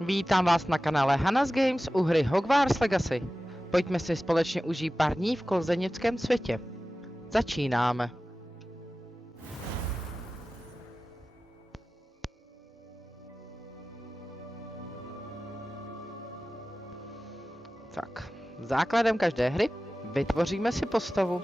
Vítám vás na kanále Hannah's Games u hry Hogwarts Legacy. Pojďme si společně užít pár dní v kolzeňovském světě. Začínáme. Tak, základem každé hry vytvoříme si postavu.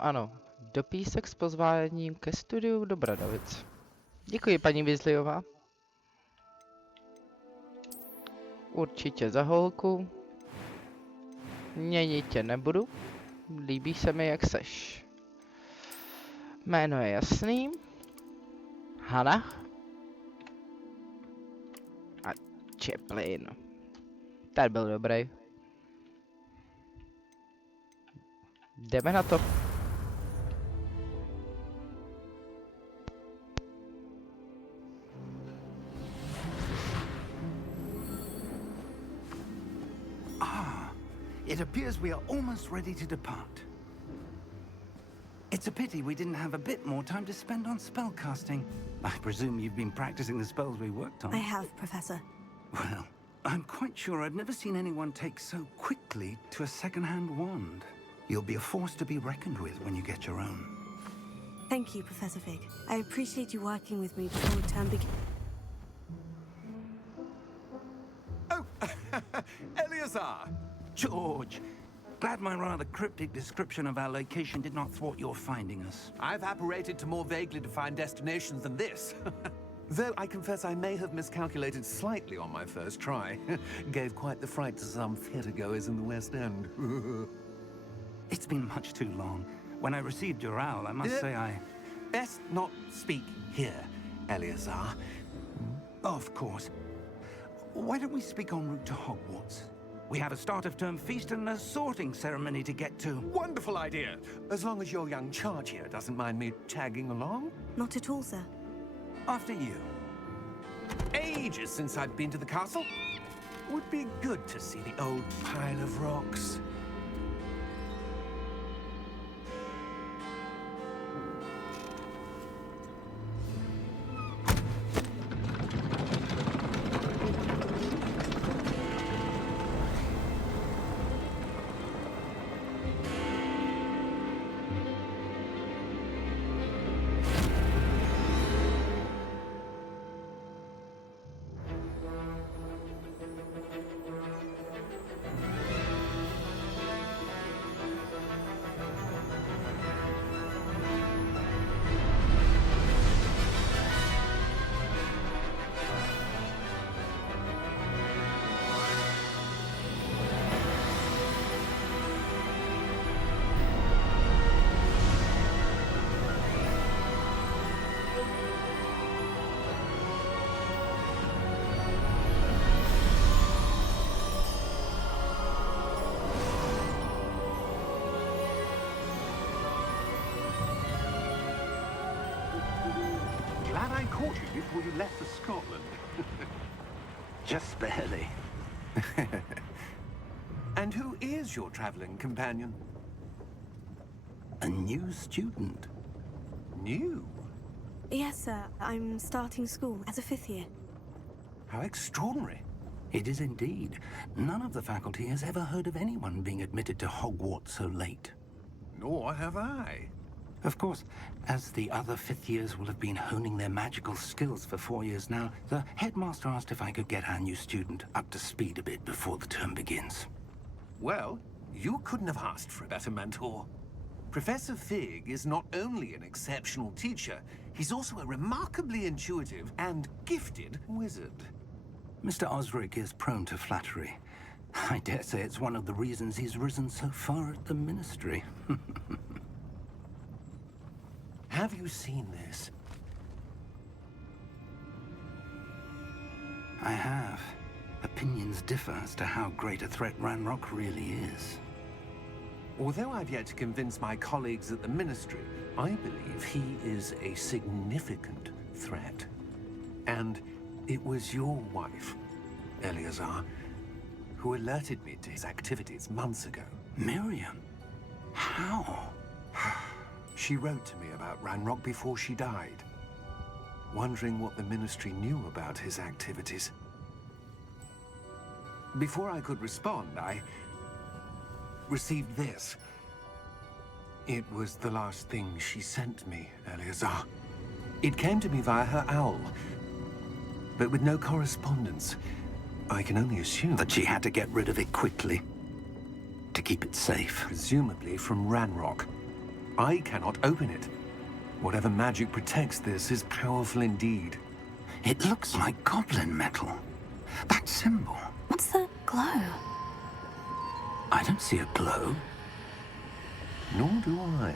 Ano, dopísek s pozváním ke studiu do Bradavic. Děkuji, paní Weasleyová. Určitě za holku. Měnit tě nebudu. Líbí se mi, jak seš. Jméno je jasný. Hannah. A Chaplin. Ten byl dobrý. Jdeme na to. It appears we are almost ready to depart. It's a pity we didn't have a bit more time to spend on spellcasting. I presume you've been practicing the spells we worked on. I have, Professor. Well, I'm quite sure I've never seen anyone take so quickly to a second-hand wand. You'll be a force to be reckoned with when you get your own. Thank you, Professor Fig. I appreciate you working with me before term begins. Oh, Eleazar! George, glad my rather cryptic description of our location did not thwart your finding us. I've apparated to more vaguely defined destinations than this. Though I confess I may have miscalculated slightly on my first try. Gave quite the fright to some theatregoers in the West End. It's been much too long. When I received your owl, I must say I... Best not speak here, Eleazar. Of course. Why don't we speak en route to Hogwarts? We have a start-of-term feast and a sorting ceremony to get to. Wonderful idea! As long as your young charge here doesn't mind me tagging along. Not at all, sir. After you. Ages since I've been to the castle. Would be good to see the old pile of rocks. Glad I caught you before you left for Scotland. Just barely. And who is your traveling companion? A new student. New? Yes, sir. I'm starting school as a 5th year. How extraordinary. It is indeed. None of the faculty has ever heard of anyone being admitted to Hogwarts so late. Nor have I. Of course, as the other 5th years will have been honing their magical skills for 4 years now, the headmaster asked if I could get our new student up to speed a bit before the term begins. Well, you couldn't have asked for a better mentor. Professor Fig is not only an exceptional teacher, he's also a remarkably intuitive and gifted wizard. Mr. Osric is prone to flattery. I dare say it's one of the reasons he's risen so far at the ministry. Have you seen this? I have. Opinions differ as to how great a threat Ranrock really is. Although I've yet to convince my colleagues at the Ministry, I believe he is a significant threat. And it was your wife, Eleazar, who alerted me to his activities months ago. Miriam? How? She wrote to me about Ranrock before she died, wondering what the Ministry knew about his activities. Before I could respond, I received this. It was the last thing she sent me, Eleazar. It came to me via her owl, but with no correspondence. I can only assume That she had to get rid of it quickly to keep it safe. presumably from Ranrock. I cannot open it. Whatever magic protects this is powerful indeed. It looks like goblin metal. That symbol. What's that glow? I don't see a glow. Nor do I.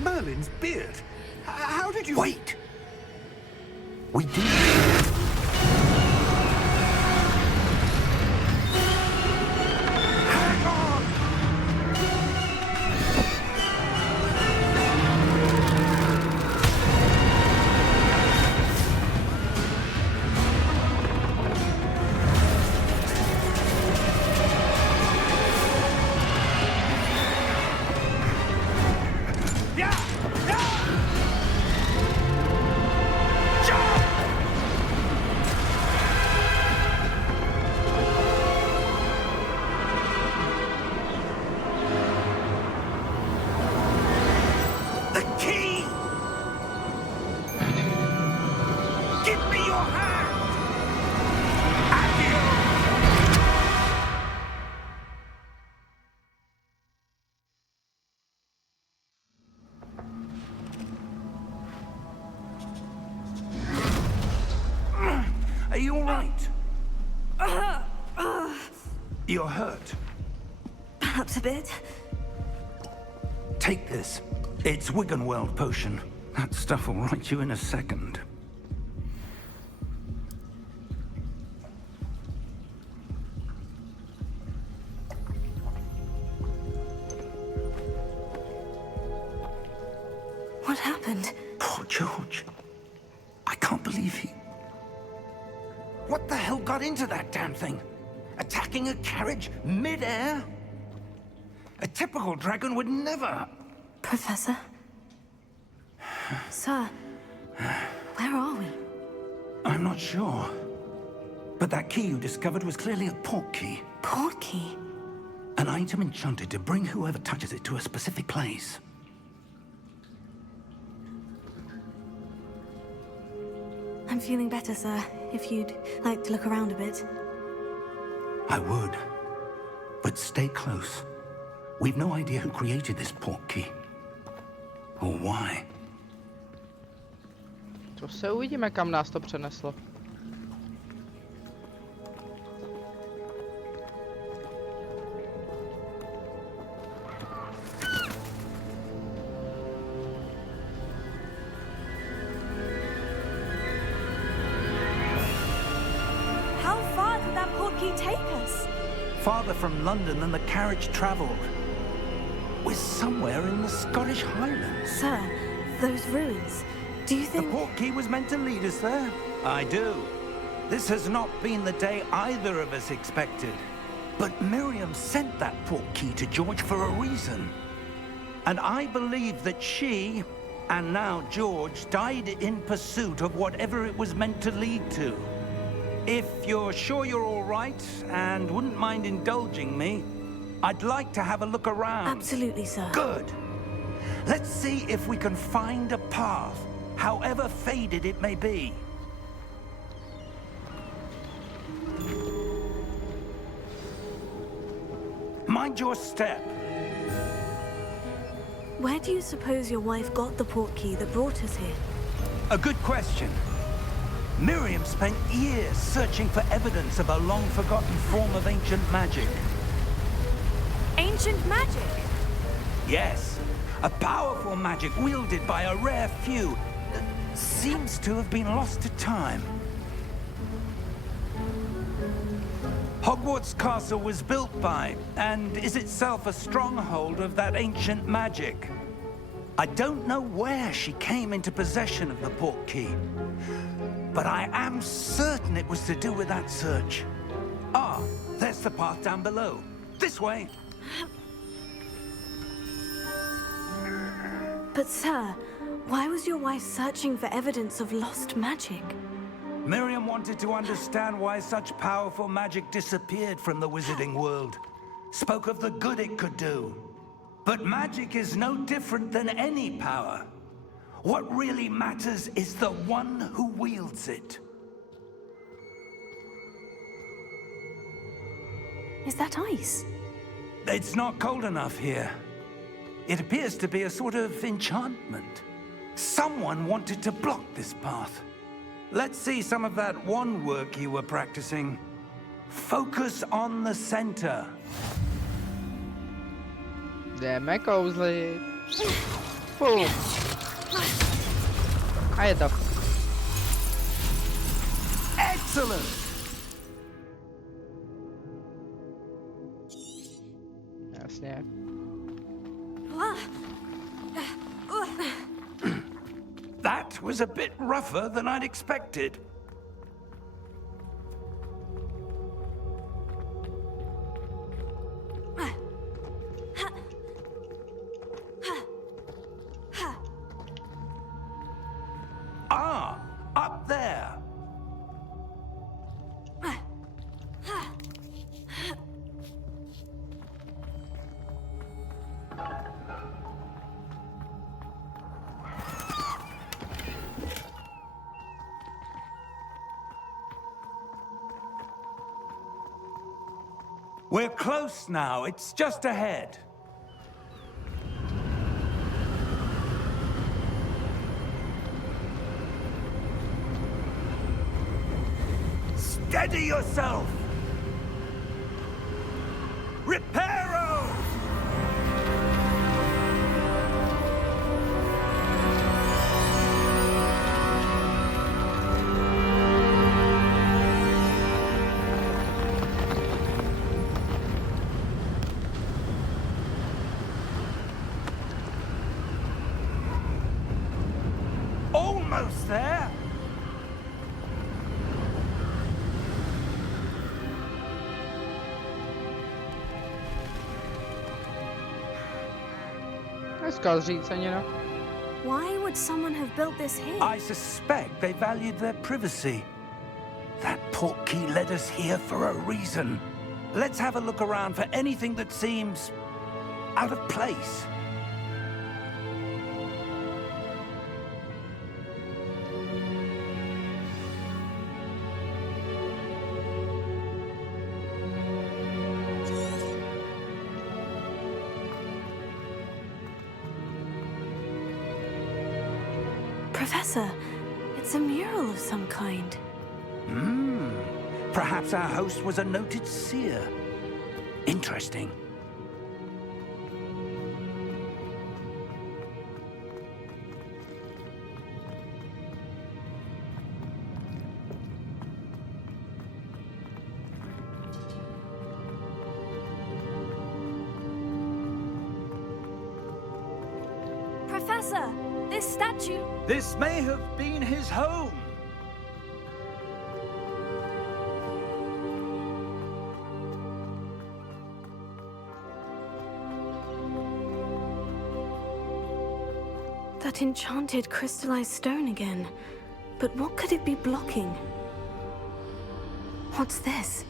Merlin's beard. How did you... Wait! We did. Hang on! Yeah! Yeah! Jump! The key! Give me your hand! Adieu! Are you all right? You're hurt. Perhaps a bit. Take this. It's Wiggenweld potion. That stuff will right you in a second. What happened? Poor George. I can't believe he... What the hell got into that damn thing? Attacking a carriage mid-air? A typical dragon would never... Professor? Sir, where are we? I'm not sure. But that key you discovered was clearly a port key. Port key? An item enchanted to bring whoever touches it to a specific place. I'm feeling better, sir. If you'd like to look around a bit. I would. But stay close. We've no idea who created this port key. Or why. To se uvidíme, kam nás to přeneslo. How far did that port key take us? Farther from London than the carriage traveled. We're somewhere in the Scottish Highlands. Sir, those ruins. Do you The think... port key was meant to lead us there? I do. This has not been the day either of us expected. But Miriam sent that port key to George for a reason. And I believe that she, and now George, died in pursuit of whatever it was meant to lead to. If you're sure you're all right and wouldn't mind indulging me, I'd like to have a look around. Absolutely, sir. Good. Let's see if we can find a path, however faded it may be. Mind your step. Where do you suppose your wife got the port key that brought us here? A good question. Miriam spent years searching for evidence of a long-forgotten form of ancient magic. Ancient magic? Yes, a powerful magic wielded by a rare few that seems to have been lost to time. Hogwarts Castle was built by, and is itself a stronghold of that ancient magic. I don't know where she came into possession of the portkey, but I am certain it was to do with that search. Ah, there's the path down below. This way. But sir, why was your wife searching for evidence of lost magic? Miriam wanted to understand why such powerful magic disappeared from the wizarding world. Spoke of the good it could do. But magic is no different than any power. What really matters is the one who wields it. Is that ice? It's not cold enough here. It appears to be a sort of enchantment. Someone wanted to block this path. Let's see some of that wand work you were practicing. Focus on the center. Jdeme kouzlit. Fum. A je to. Excellent! Jasně. That was a bit rougher than I'd expected. Ah, up there. We're close now. It's just ahead. Steady yourself! Reparo! Almost there! Neskal říct ani no. Why would someone have built this here? I suspect they valued their privacy. That portkey led us here for a reason. Let's have a look around for anything that seems out of place. Professor, it's a mural of some kind. Perhaps our host was a noted seer. Interesting. Professor, this statue... This may have been his home. That enchanted crystallized stone again. But what could it be blocking? What's this?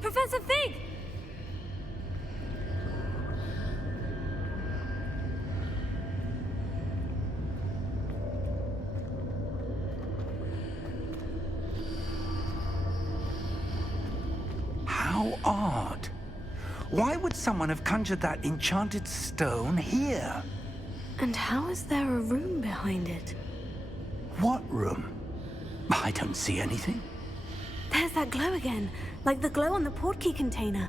Professor Fig! How odd. Why would someone have conjured that enchanted stone here? And how is there a room behind it? What room? I don't see anything. There's that glow again, like the glow on the portkey container.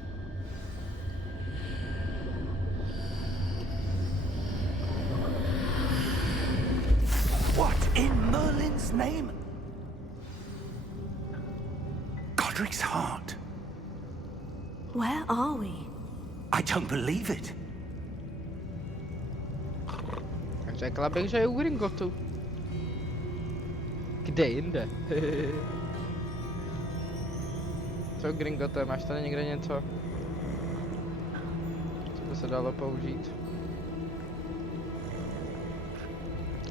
What in Merlin's name? Godric's heart. Where are we? I don't believe it. Řekla bych, že je u Gringotu. Kde jinde? Co Gringote, máš tady někde něco? Co by se dalo použít?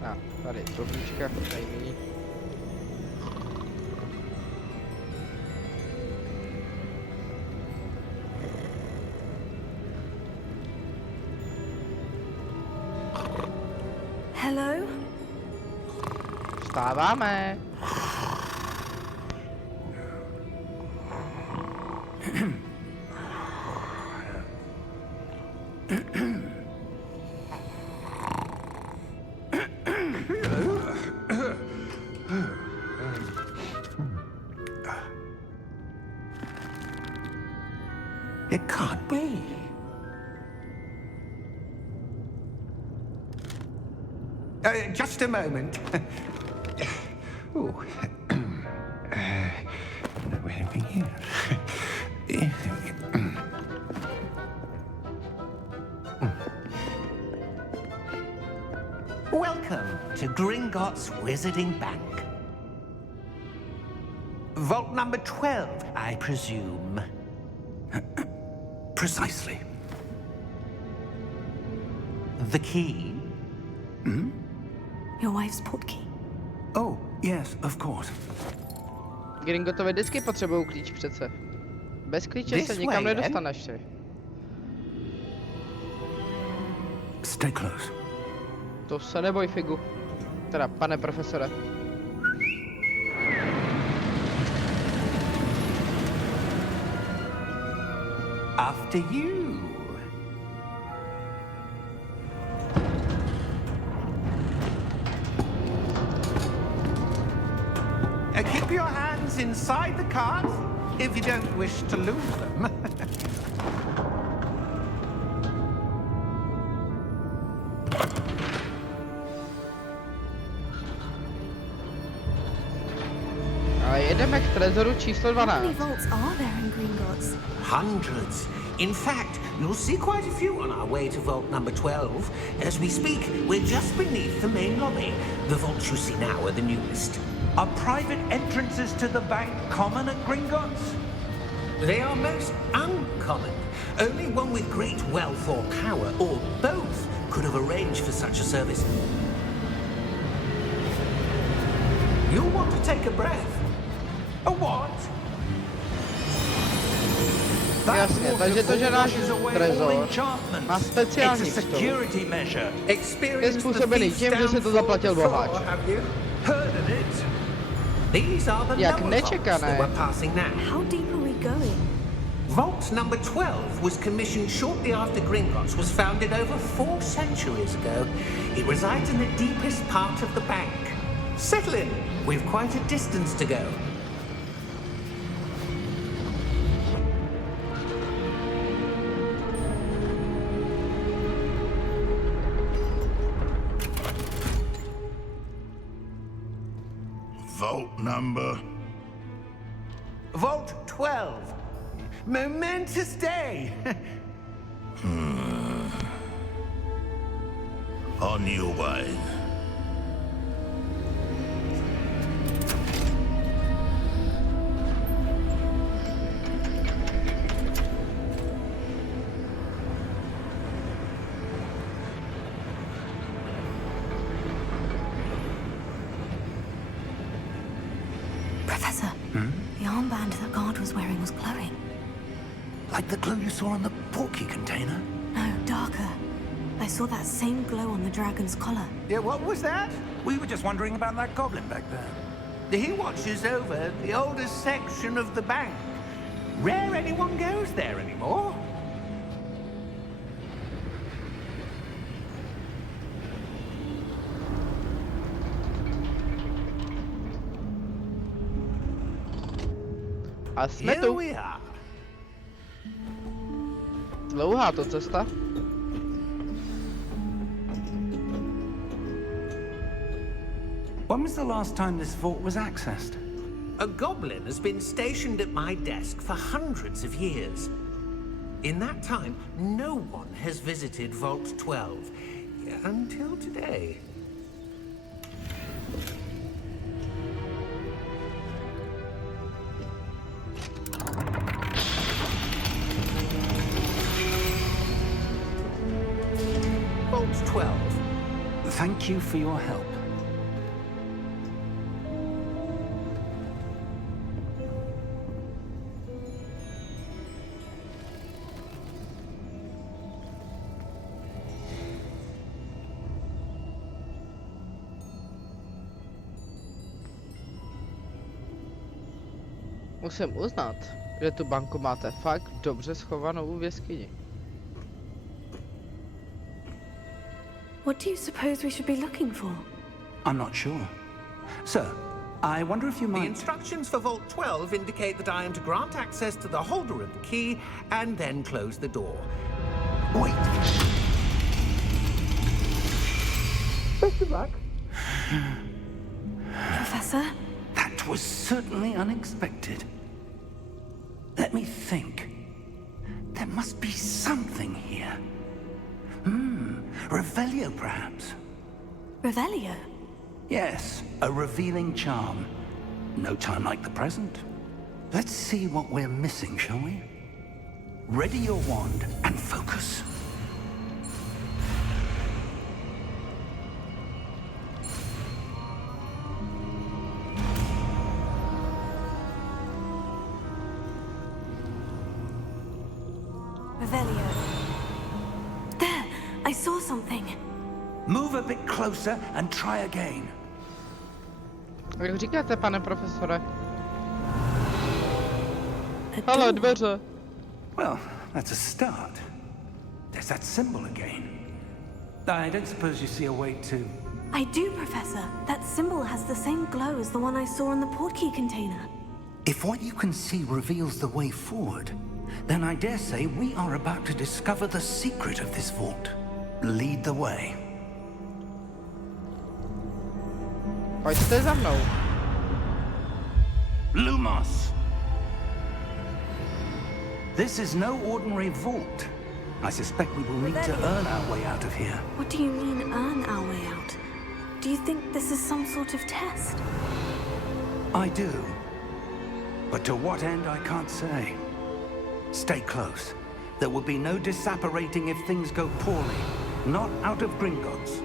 A, tady trubíčka, tady není. Hello? Vstáváme. It can't be. Just a moment. Oh. Where are we here? Welcome to Gringotts Wizarding Bank. Vault number 12, I presume. Precisely. The key? Your wife's portkey. Oh, yes, of course. Gringotovi vždycky potřebují klíč přece. Bez klíče se This nikam way, nedostaneš. Stay close. To se neboj, Figu. Teda, pane profesore. After you. Keep your hands inside the cart if you don't wish to lose them. A jedeme k trezoru číslo How many 12. vaults are there in Gringotts? Hundreds. In fact, you'll see quite a few on our way to vault number 12. As we speak, we're just beneath the main lobby. The vaults you see now are the newest. Are private entrances to the bank common at Gringotts? They are most uncommon. Only one with great wealth or power, or both, could have arranged for such a service. You'll want to take a breath. A what? Jasně, takže to, že náš trezor má speciální It's a vstup, security measure. je způsobený tím, že si to zaplatil boháč. Heard of it? These are the Jak lower nečekané. vaults that we're passing now. How deep are we going? Vault number 12 was commissioned shortly after Gringotts was founded over 4 centuries ago. It resides in the deepest part of the bank. Settle in. We've quite a distance to go. Vault number. Vault 12. Momentous day. On your way. Professor, the armband that guard was wearing was glowing. Like the glow you saw on the portkey container? No, darker. I saw that same glow on the dragon's collar. Yeah, what was that? We were just wondering about that goblin back there. He watches over the oldest section of the bank. Rare anyone goes there anymore. A jsme Here tu. we are. Dlouhá to cesta. When was the last time this vault was accessed? A goblin has been stationed at my desk for hundreds of years. In that time, no one has visited Vault 12. Until today. Vault 12. Thank you for your help. Musím uznat, že tu banku máte fakt dobře schovanou v jeskyni. What do you suppose we should be looking for? I'm not sure. Sir, I wonder if you The might... instructions for Vault 12 indicate that I am to grant access to the holder of the key and then close the door. Wait! Best of luck. Professor? That was certainly unexpected. Let me think. There must be something here. Revelio, perhaps? Revelio? Yes, a revealing charm. No time like the present. Let's see what we're missing, shall we? Ready your wand and focus. Revelio. There! I saw something. Move a bit closer and try again. Jak říkáte, pane profesore? A Hele, door. dveře. Well, that's a start. There's that symbol again. I don't suppose you see a way to... I do, Professor. That symbol has the same glow as the one I saw in the portkey container. If what you can see reveals the way forward, then I dare say we are about to discover the secret of this vault. Lead the way. Pojďte za mnou. Lumos! This is no ordinary vault. I suspect we will need to earn our way out of here. What do you mean, earn our way out? Do you think this is some sort of test? I do. But to what end, I can't say. Stay close. There will be no disapparating if things go poorly. Not out of Gringotts.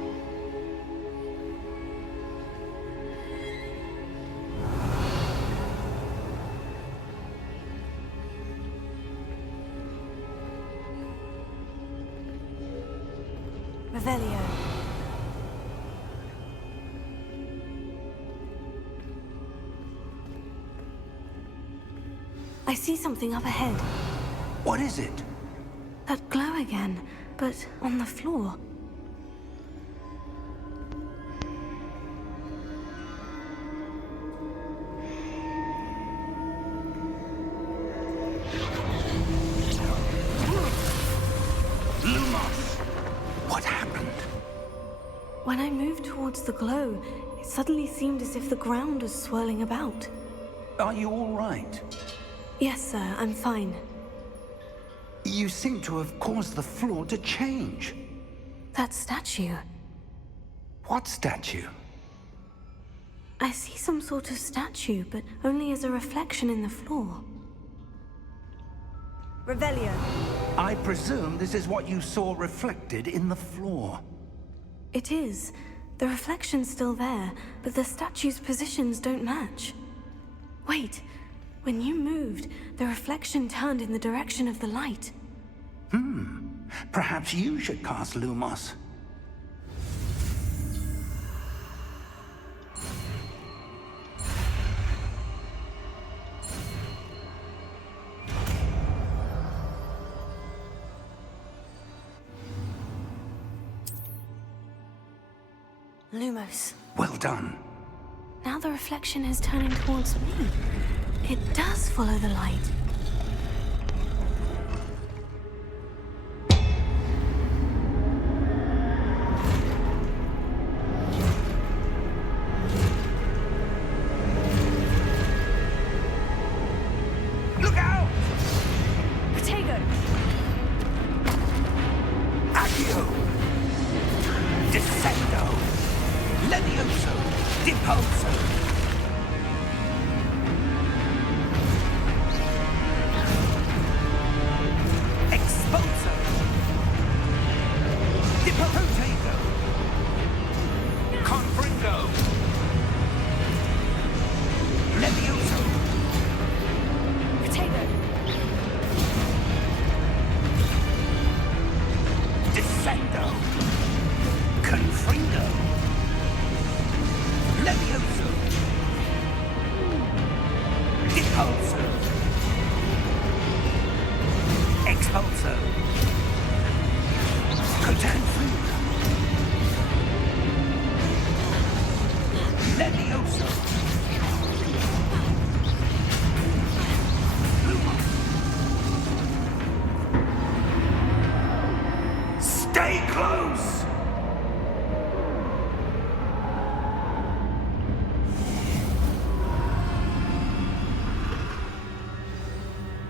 Revelio. I see something up ahead. What is it? That glow again, but on the floor. Lumos! What happened? When I moved towards the glow, it suddenly seemed as if the ground was swirling about. Are you all right? Yes, sir, I'm fine. You seem to have caused the floor to change. That statue. What statue? I see some sort of statue, but only as a reflection in the floor. Revelio. I presume this is what you saw reflected in the floor. It is. The reflection's still there, but the statue's positions don't match. Wait. When you moved, the reflection turned in the direction of the light. Perhaps you should cast Lumos. Lumos. Well done. Now the reflection is turning towards me. It does follow the light. Look out! Protego! Descendo. Levioso. Depulso. Expulso. Protego. Confringo. Levioso. Protego. Descendo. Confringo. Levioso. Depulso. Expulso. Contend. Levioso. Stay close.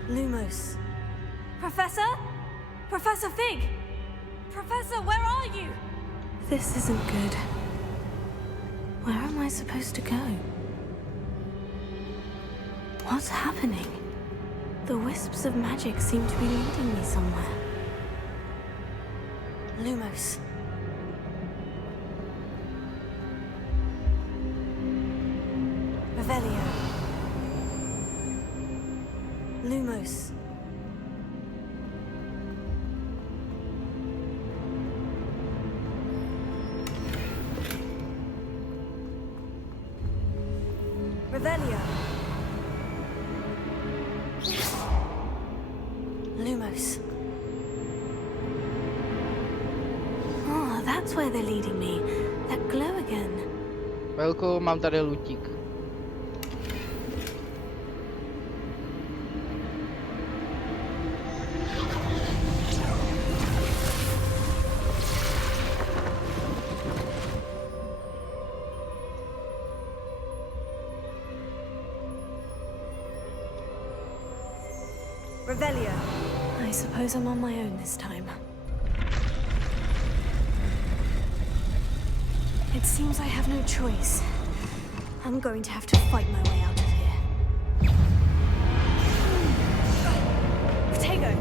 Lumos. Professor? Professor Fig! Professor, where are you? This isn't good. Where am I supposed to go? What's happening? The wisps of magic seem to be leading me somewhere. Lumos. Revelio. Lumos. Revelio. Lumos. Oh, that's where they're leading me. That glow again. Velkou, mám tady lutík. Revelio. I suppose I'm on my own this time. It seems I have no choice. I'm going to have to fight my way out of here. Protego!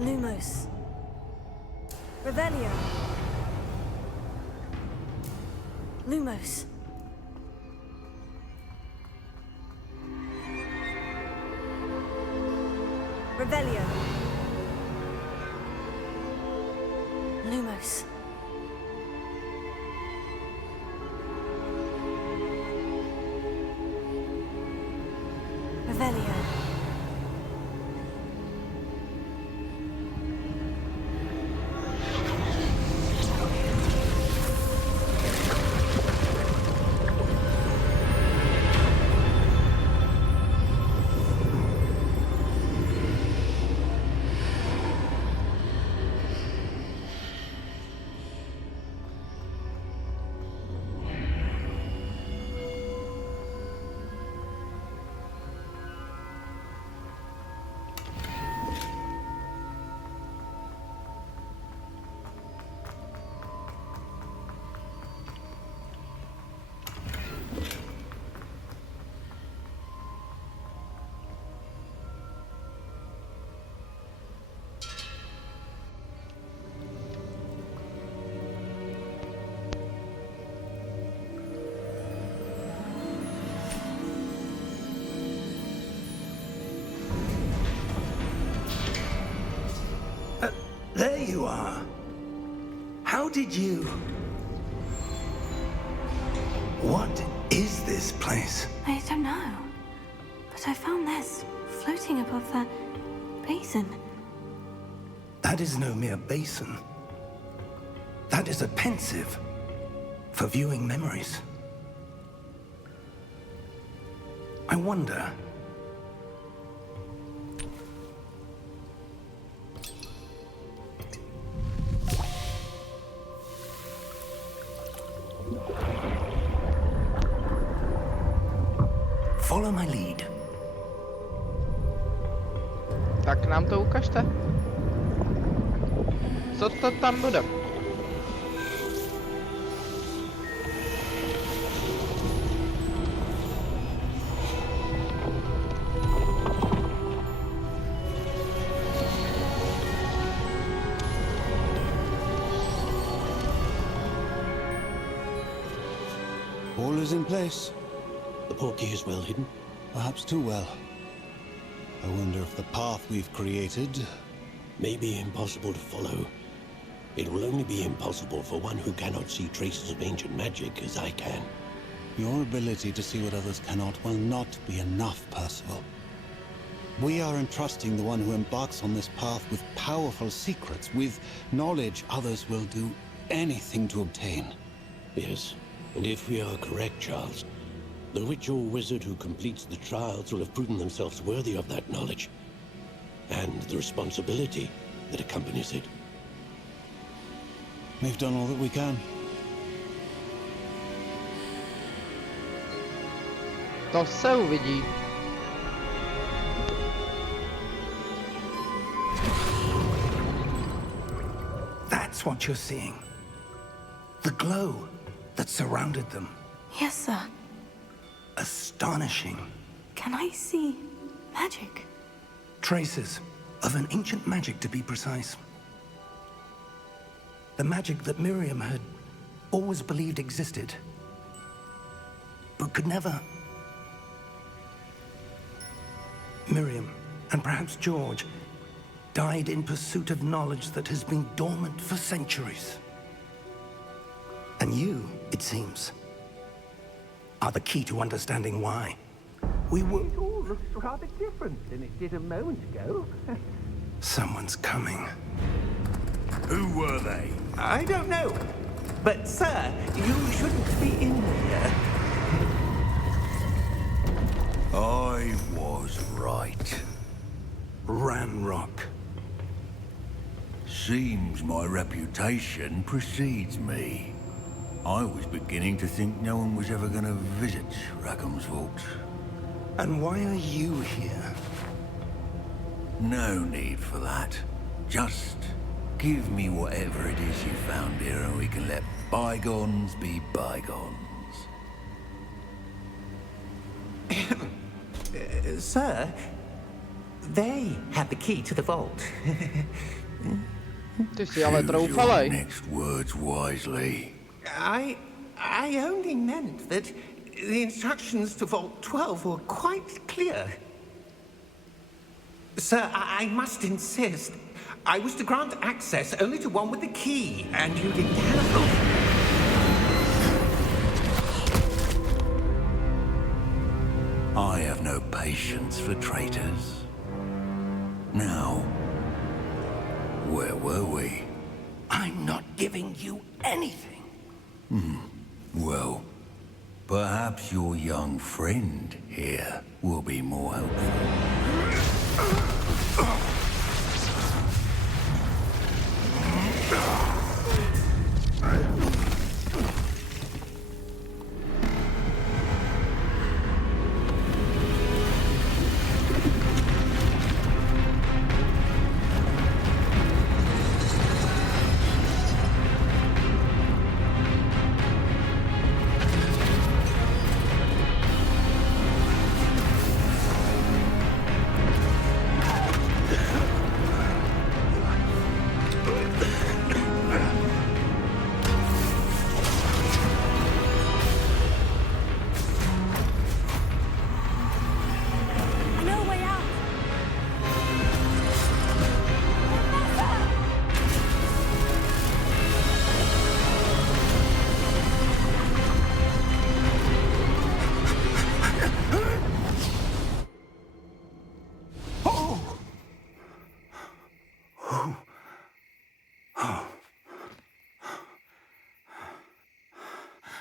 Lumos. Revelio. Lumos. Revelio. Lumos. Revelio. you are. How did you... What is this place? I don't know. But I found this floating above that basin. That is no mere basin. That is a pensive for viewing memories. I wonder... Follow my lead. Tak nám to ukažte. Co to tam bude? All is in place. The portkey is well hidden. Perhaps too well. I wonder if the path we've created... May be impossible to follow. It will only be impossible for one who cannot see traces of ancient magic as I can. Your ability to see what others cannot will not be enough, Percival. We are entrusting the one who embarks on this path with powerful secrets, with knowledge others will do anything to obtain. Yes, and if we are correct, Charles, the witch or wizard who completes the trials will have proven themselves worthy of that knowledge, and the responsibility that accompanies it. We've done all that we can. To se uvidí. That's what you're seeing. The glow that surrounded them. Yes, sir. Astonishing. Can I see magic? Traces of an ancient magic, to be precise. The magic that Miriam had always believed existed, but could never... Miriam, and perhaps George, died in pursuit of knowledge that has been dormant for centuries. And you, it seems, are the key to understanding why. We were... It all looks rather different than it did a moment ago. Someone's coming. Who were they? I don't know. But, sir, you shouldn't be in here. I was right. Ranrock. Seems my reputation precedes me. I was beginning to think no one was ever going to visit Rackham's vault. And why are you here? No need for that. Just give me whatever it is you found here and we can let bygones be bygones. Sir, they had the key to the vault. Ty si ale Choose your troufalej. next words wisely. I only meant that the instructions to Vault 12 were quite clear. Sir, I must insist. I was to grant access only to one with the key, and you didn't have... I have no patience for traitors. Now, where were we? I'm not giving you anything. Well, perhaps your young friend here will be more helpful.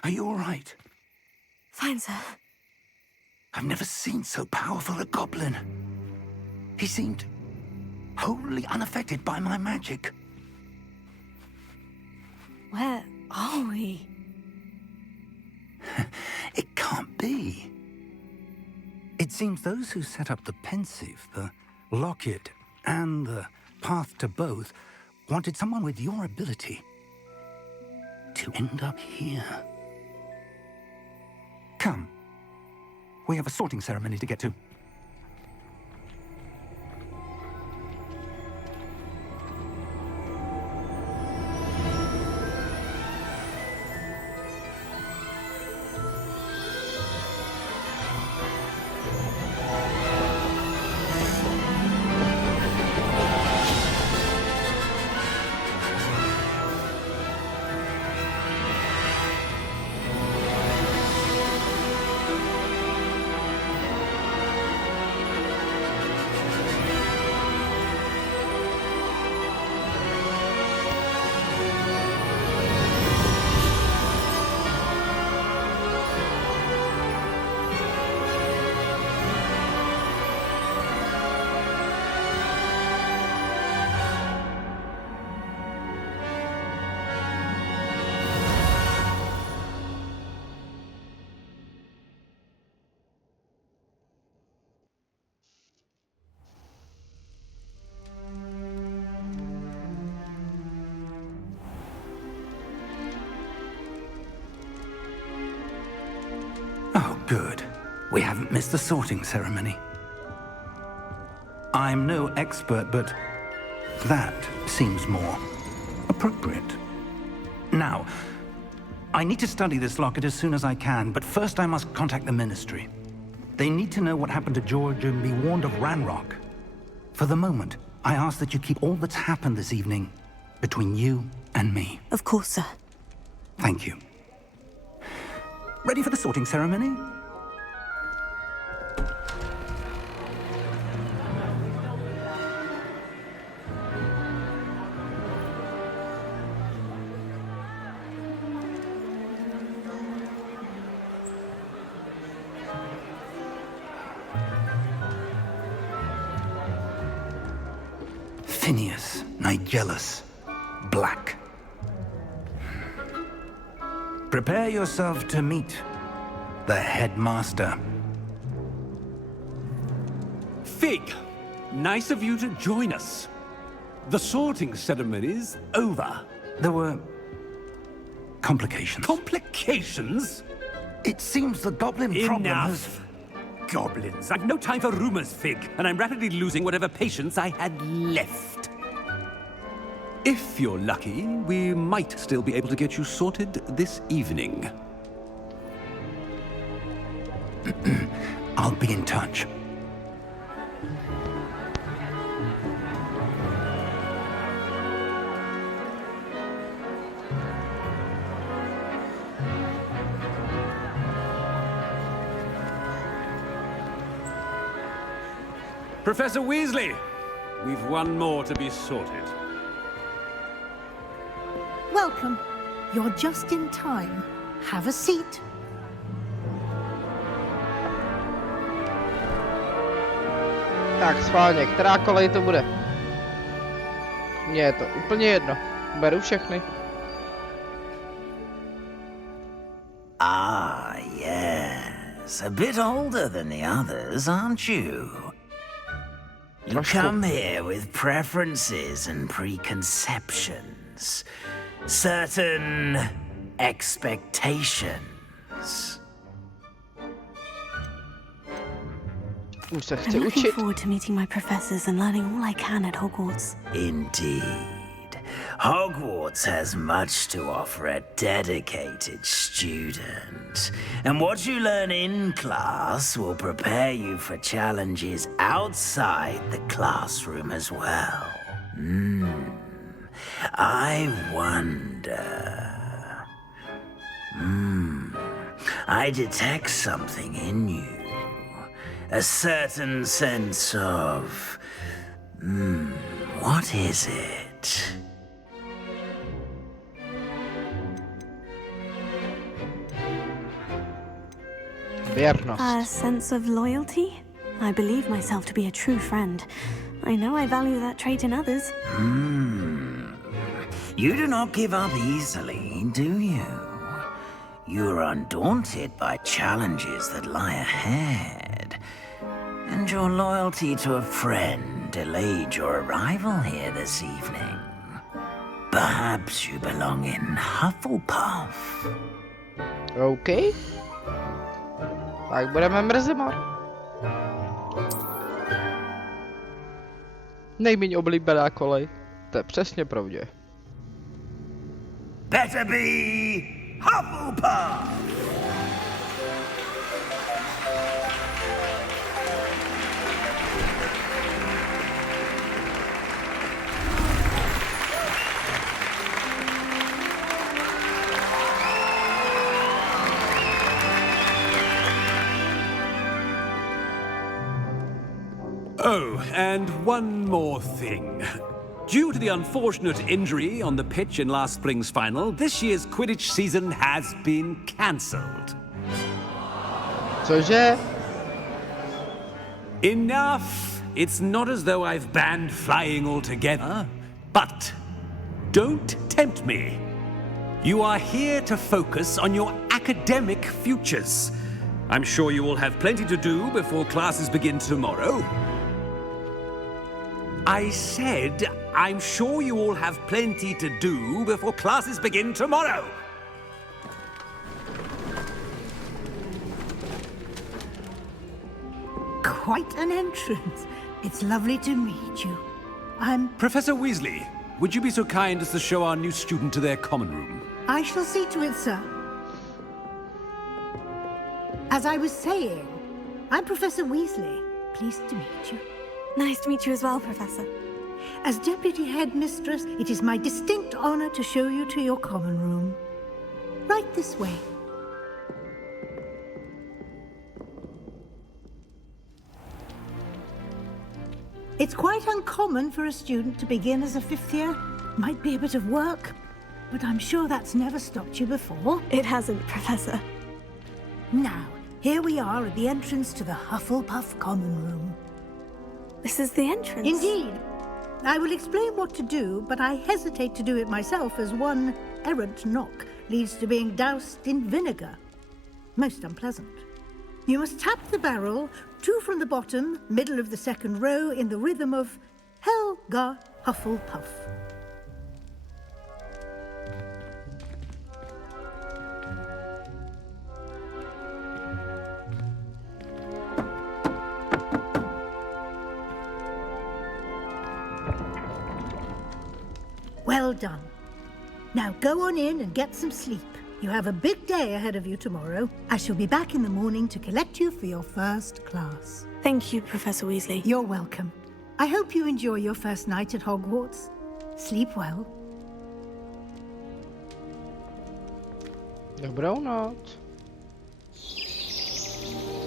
Are you all right? Fine, sir. I've never seen so powerful a goblin. He seemed wholly unaffected by my magic. Where are we? It can't be. It seems those who set up the pensive, the locket, and the path to both wanted someone with your ability to end up here. Come. We have a sorting ceremony to get to. Oh, good. We haven't missed the sorting ceremony. I'm no expert, but that seems more appropriate. Now, I need to study this locket as soon as I can, but first I must contact the Ministry. They need to know what happened to George and be warned of Ranrock. For the moment, I ask that you keep all that's happened this evening between you and me. Of course, sir. Thank you. Ready for the sorting ceremony? Phineas, Nigellus, Black. Prepare yourself to meet the headmaster. Fig, nice of you to join us. The sorting ceremony's over. There were complications. Complications? It seems the goblin problem has... Enough! Goblins. I've no time for rumors, Fig, and I'm rapidly losing whatever patience I had left. If you're lucky, we might still be able to get you sorted this evening. I'll be in touch. Professor Weasley, we've one more to be sorted. Welcome. You're just in time. Have a seat. Tak schválně, která kolej to bude? Mně je to úplně jedno. Beru všechny. Ah, yes. A bit older than the others, aren't you? You come here with preferences and preconceptions. Certain expectations. Už se I'm chci looking učit. forward to meeting my professors and learning all I can at Hogwarts. Indeed. Hogwarts has much to offer a dedicated student. And what you learn in class will prepare you for challenges outside the classroom as well. I wonder... I detect something in you. A certain sense of... what is it? Věrnost. A sense of loyalty? I believe myself to be a true friend. I know I value that trait in others. You do not give up easily, do you? You're undaunted by challenges that lie ahead. And your loyalty to a friend delayed your arrival here this evening. Perhaps you belong in Hufflepuff. OK. Tak budeme Mrzimor. Nejméně oblíbená kolej. To je přesně pravdě. Better be Hufflepuff! Oh, and one more thing. Due to the unfortunate injury on the pitch in last spring's final, this year's Quidditch season has been cancelled. Cože? Enough! It's not as though I've banned flying altogether, but don't tempt me. You are here to focus on your academic futures. I'm sure you will have plenty to do before classes begin tomorrow. I said, I'm sure you all have plenty to do before classes begin tomorrow. Quite an entrance. It's lovely to meet you. I'm... Professor Weasley, would you be so kind as to show our new student to their common room? I shall see to it, sir. As I was saying, I'm Professor Weasley. Pleased to meet you. Nice to meet you as well, Professor. As Deputy Headmistress, it is my distinct honor to show you to your common room. Right this way. It's quite uncommon for a student to begin as a fifth year. Might be a bit of work, but I'm sure that's never stopped you before. It hasn't, Professor. Now, here we are at the entrance to the Hufflepuff common room. This is the entrance. Indeed. I will explain what to do, but I hesitate to do it myself as one errant knock leads to being doused in vinegar. Most unpleasant. You must tap the barrel, 2 from the bottom, middle of the second row, in the rhythm of Helga Hufflepuff. Well done. Now go on in and get some sleep. You have a big day ahead of you tomorrow. I shall be back in the morning to collect you for your first class. Thank you, Professor Weasley. You're welcome. I hope you enjoy your first night at Hogwarts. Sleep well. Dobrou noc.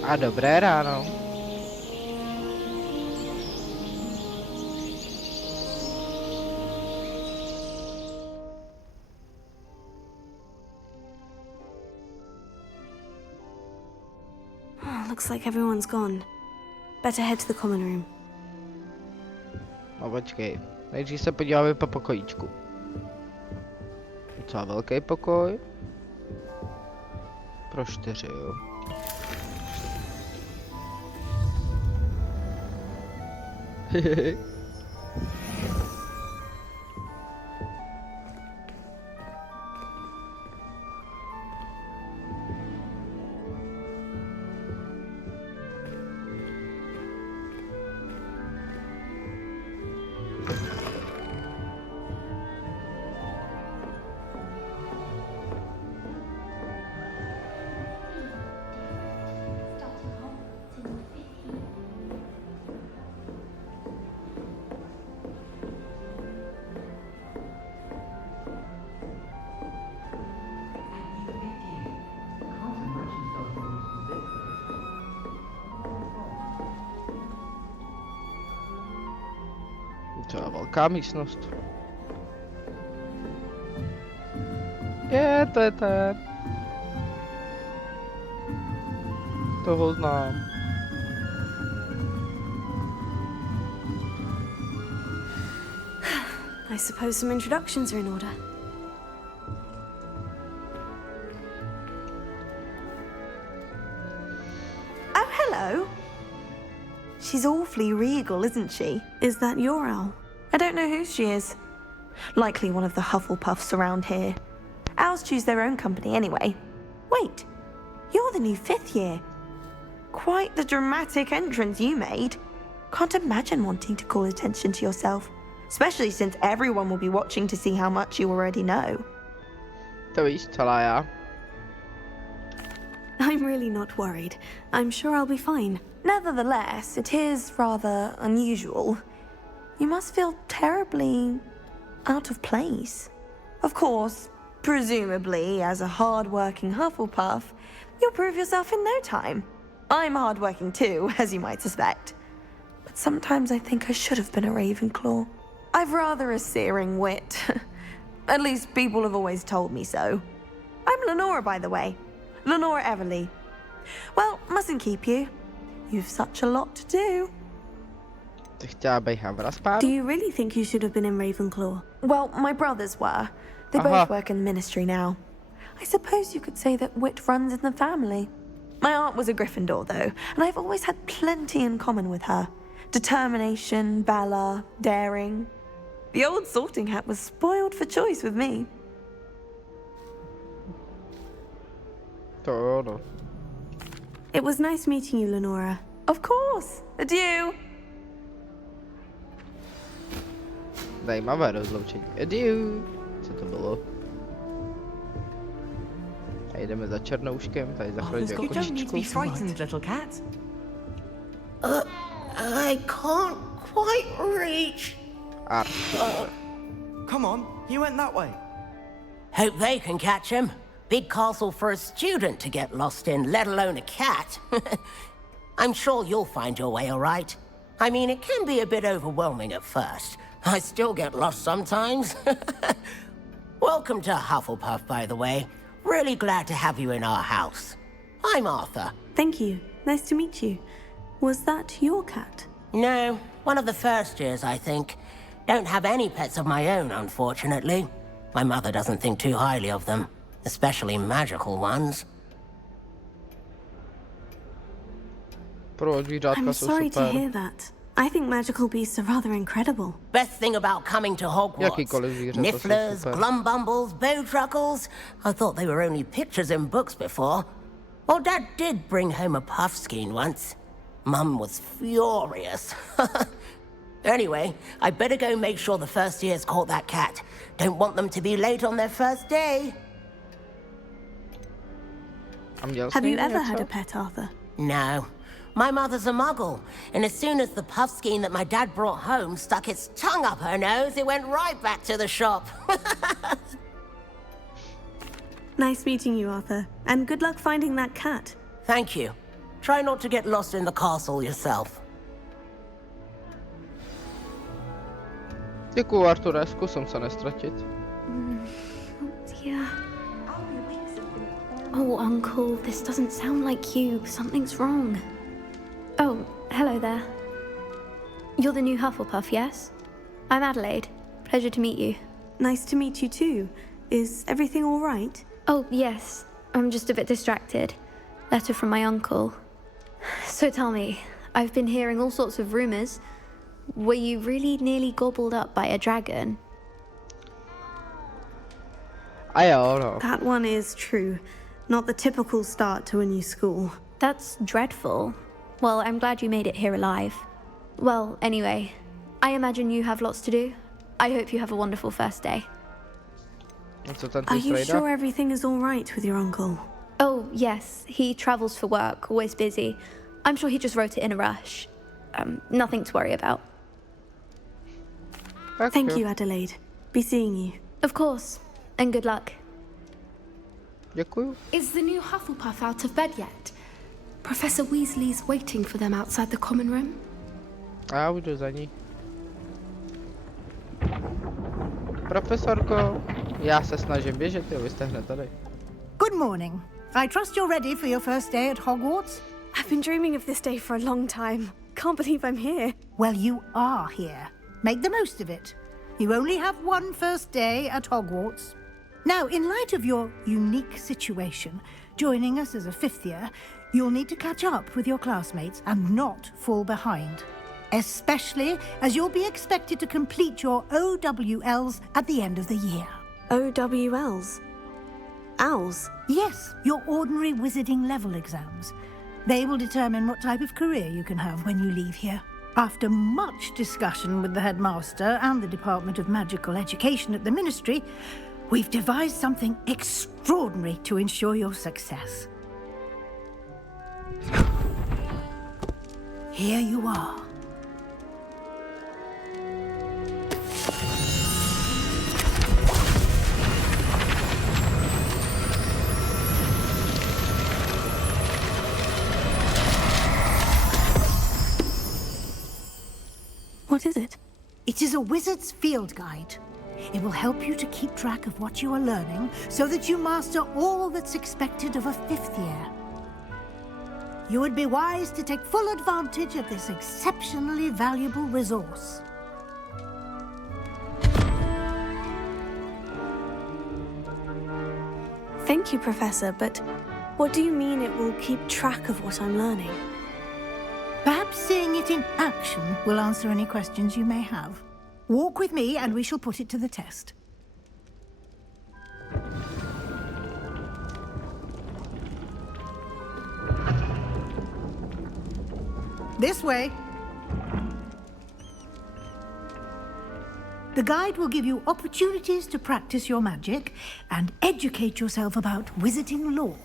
A dobré ráno. Looks like everyone's gone. Better head to the common room. No počkej, nejdřív se podíváme po pokojíčku. Docela velký pokoj. Pro 4, jo. Docela velká místnost. To je ten. Toho znám. I suppose some introductions are in order. Oh, hello. She's awfully regal, isn't she? Is that your owl? I don't know who she is. Likely one of the Hufflepuffs around here. Owls choose their own company anyway. Wait, you're the new 5th year. Quite the dramatic entrance you made. Can't imagine wanting to call attention to yourself. Especially since everyone will be watching to see how much you already know. To víš, celá já. I'm really not worried. I'm sure I'll be fine. Nevertheless, it is rather unusual. You must feel terribly out of place. Of course, presumably, as a hard-working Hufflepuff, you'll prove yourself in no time. I'm hard-working too, as you might suspect. But sometimes I think I should have been a Ravenclaw. I've rather a searing wit. At least people have always told me so. I'm Lenora, by the way. Lenora Everly. Well, mustn't keep you. You've such a lot to do. Ty chtěla být Havraspád? Do you really think you should have been in Ravenclaw? Well, my brothers were. They both work in the ministry now. I suppose you could say that wit runs in the family. My aunt was a Gryffindor, though, and I've always had plenty in common with her. Determination, valor, daring. The old sorting hat was spoiled for choice with me. To jo, no. It was nice meeting you, Lenora. Of course. Adieu. Zajímavé rozloučení. Adieu. Co to bylo? A jdeme za černouškem, tady za chvíli kočičku. Little cat. I can't quite reach. Come on, you went that way. Hope they can catch him. Big castle for a student to get lost in, let alone a cat. I'm sure you'll find your way all right. I mean, it can be a bit overwhelming at first. I still get lost sometimes. Welcome to Hufflepuff, by the way. Really glad to have you in our house. I'm Arthur. Thank you. Nice to meet you. Was that your cat? No, one of the first years, I think. Don't have any pets of my own, unfortunately. My mother doesn't think too highly of them, especially magical ones. I'm sorry to hear that. I think magical beasts are rather incredible. Best thing about coming to Hogwarts. Nifflers, glumbumbles, bowtruckles. I thought they were only pictures in books before. Well, Dad did bring home a puffskein once. Mum was furious. Anyway, I better go make sure the first years caught that cat. Don't want them to be late on their first day. Have you ever had a pet, Arthur? No. My mother's a muggle, and as soon as the puffskein that my dad brought home stuck its tongue up her nose, it went right back to the shop. Nice meeting you, Arthur, and good luck finding that cat. Thank you. Try not to get lost in the castle yourself. Děkuju, Arture, zkusím se nestratit. Dear. Oh, Uncle, this doesn't sound like you. Something's wrong. Oh, hello there. You're the new Hufflepuff, yes? I'm Adelaide. Pleasure to meet you. Nice to meet you too. Is everything all right? Oh, yes. I'm just a bit distracted. Letter from my uncle. So tell me, I've been hearing all sorts of rumors. Were you really nearly gobbled up by a dragon? I don't know. That one is true. Not the typical start to a new school. That's dreadful. Well, I'm glad you made it here alive. Well, anyway, I imagine you have lots to do. I hope you have a wonderful first day. Are you sure everything is all right with your uncle? Oh, yes. He travels for work, always busy. I'm sure he just wrote it in a rush. Nothing to worry about. Thank you, Adelaide. Be seeing you. Of course. And good luck. Děkuju. Is the new Hufflepuff out of bed yet? Professor Weasley's waiting for them outside the common room. Já jdu za ní. Profesorko, já se snažím běžet, jo, vy jste hned tady. Good morning. I trust you're ready for your first day at Hogwarts? I've been dreaming of this day for a long time. Can't believe I'm here. Well, you are here. Make the most of it. You only have one first day at Hogwarts. Now, in light of your unique situation, joining us as a fifth year, you'll need to catch up with your classmates and not fall behind. Especially as you'll be expected to complete your OWLs at the end of the year. OWLs? Owls? Yes, your ordinary wizarding level exams. They will determine what type of career you can have when you leave here. After much discussion with the headmaster and the Department of Magical Education at the Ministry, we've devised something extraordinary to ensure your success. Here you are. What is it? It is a wizard's field guide. It will help you to keep track of what you are learning so that you master all that's expected of a fifth year. You would be wise to take full advantage of this exceptionally valuable resource. Thank you, Professor, but what do you mean it will keep track of what I'm learning? Perhaps seeing it in action will answer any questions you may have. Walk with me and we shall put it to the test. This way. The guide will give you opportunities to practice your magic and educate yourself about wizarding lore.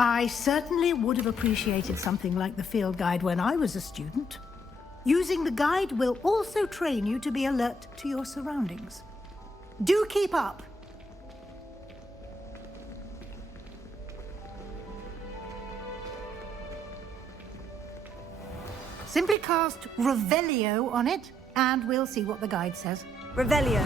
I certainly would have appreciated something like the field guide when I was a student. Using the guide will also train you to be alert to your surroundings. Do keep up! Simply cast Revelio on it, and we'll see what the guide says. Revelio.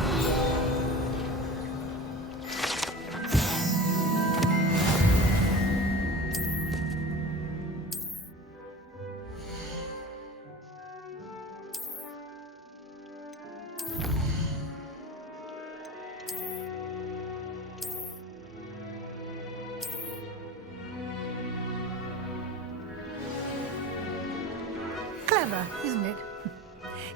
Clever, isn't it?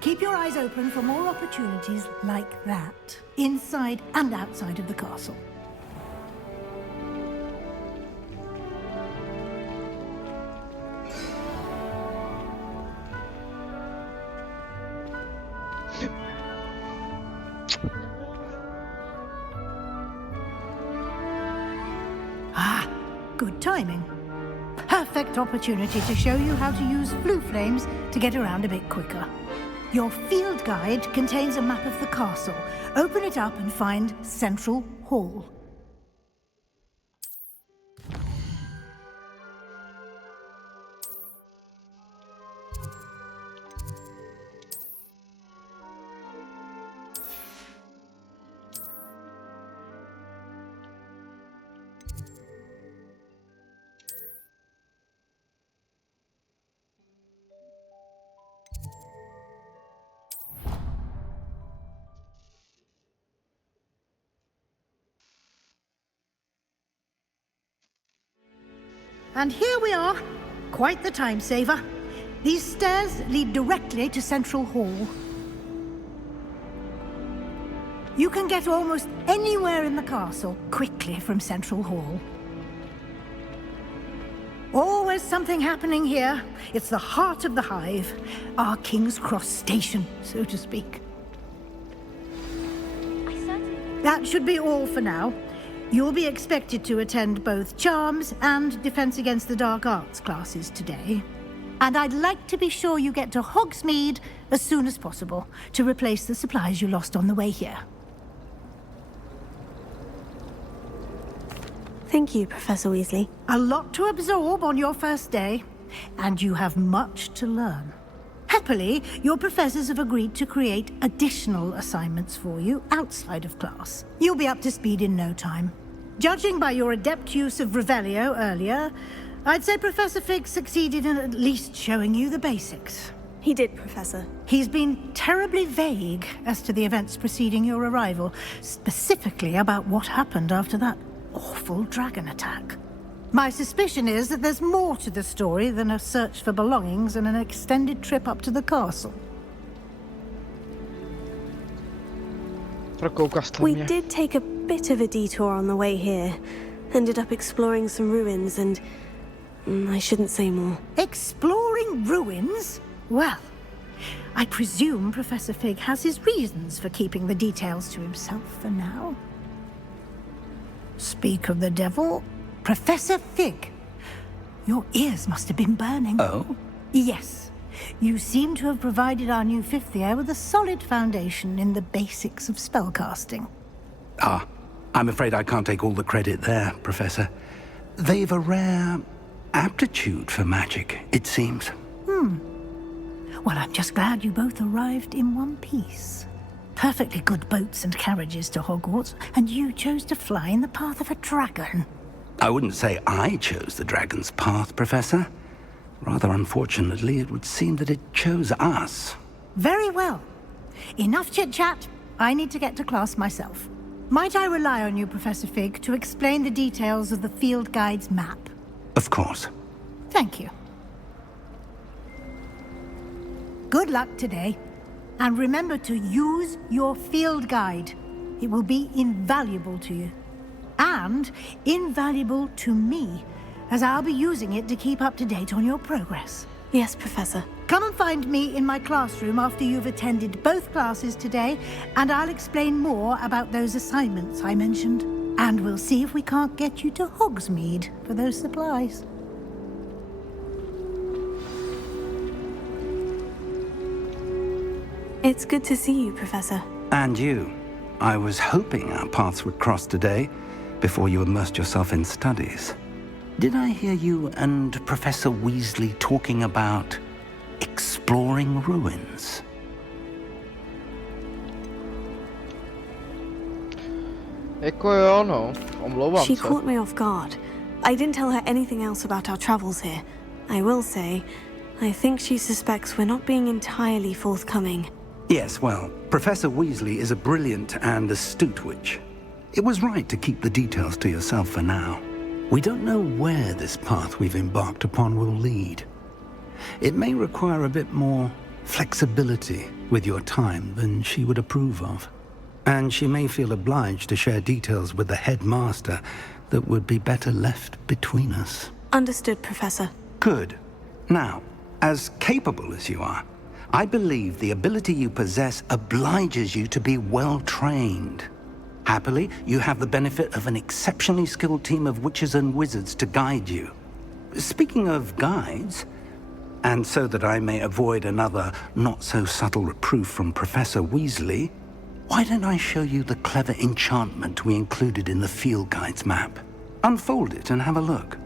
Keep your eyes open for more opportunities like that, inside and outside of the castle. Ah, good timing. Perfect opportunity to show you how to use blue flames to get around a bit quicker. Your field guide contains a map of the castle. Open it up and find Central Hall. And here we are. Quite the time saver. These stairs lead directly to Central Hall. You can get almost anywhere in the castle quickly from Central Hall. Always something happening here. It's the heart of the hive, our King's Cross station, so to speak. That should be all for now. You'll be expected to attend both Charms and Defense Against the Dark Arts classes today. And I'd like to be sure you get to Hogsmeade as soon as possible to replace the supplies you lost on the way here. Thank you, Professor Weasley. A lot to absorb on your first day, and you have much to learn. Happily, your professors have agreed to create additional assignments for you outside of class. You'll be up to speed in no time. Judging by your adept use of Revelio earlier, I'd say Professor Fig succeeded in at least showing you the basics. He did, Professor. He's been terribly vague as to the events preceding your arrival, specifically about what happened after that awful dragon attack. My suspicion is that there's more to the story than a search for belongings and an extended trip up to the castle. We did take a bit of a detour on the way here. Ended up exploring some ruins and... I shouldn't say more. Exploring ruins? Well, I presume Professor Fig has his reasons for keeping the details to himself for now. Speak of the devil, Professor Fig, your ears must have been burning. Oh? Yes. You seem to have provided our new fifth year with a solid foundation in the basics of spellcasting. Ah, I'm afraid I can't take all the credit there, Professor. They've a rare aptitude for magic, it seems. Well, I'm just glad you both arrived in one piece. Perfectly good boats and carriages to Hogwarts, and you chose to fly in the path of a dragon. I wouldn't say I chose the dragon's path, Professor. Rather unfortunately, it would seem that it chose us. Very well. Enough chit-chat. I need to get to class myself. Might I rely on you, Professor Fig, to explain the details of the field guide's map? Of course. Thank you. Good luck today. And remember to use your field guide. It will be invaluable to you. And invaluable to me, as I'll be using it to keep up to date on your progress. Yes, Professor. Come and find me in my classroom after you've attended both classes today, and I'll explain more about those assignments I mentioned. And we'll see if we can't get you to Hogsmeade for those supplies. It's good to see you, Professor. And you. I was hoping our paths would cross today, before you immersed yourself in studies. Did I hear you and Professor Weasley talking about exploring ruins? Jako jo, no. Omlouvám She se. caught me off guard. I didn't tell her anything else about our travels here. I will say, I think she suspects we're not being entirely forthcoming. Yes, well, Professor Weasley is a brilliant and astute witch. It was right to keep the details to yourself for now. We don't know where this path we've embarked upon will lead. It may require a bit more flexibility with your time than she would approve of. And she may feel obliged to share details with the headmaster that would be better left between us. Understood, Professor. Good. Now, as capable as you are, I believe the ability you possess obliges you to be well trained. Happily, you have the benefit of an exceptionally skilled team of witches and wizards to guide you. Speaking of guides, and so that I may avoid another not-so-subtle reproof from Professor Weasley, why don't I show you the clever enchantment we included in the field guide's map? Unfold it and have a look.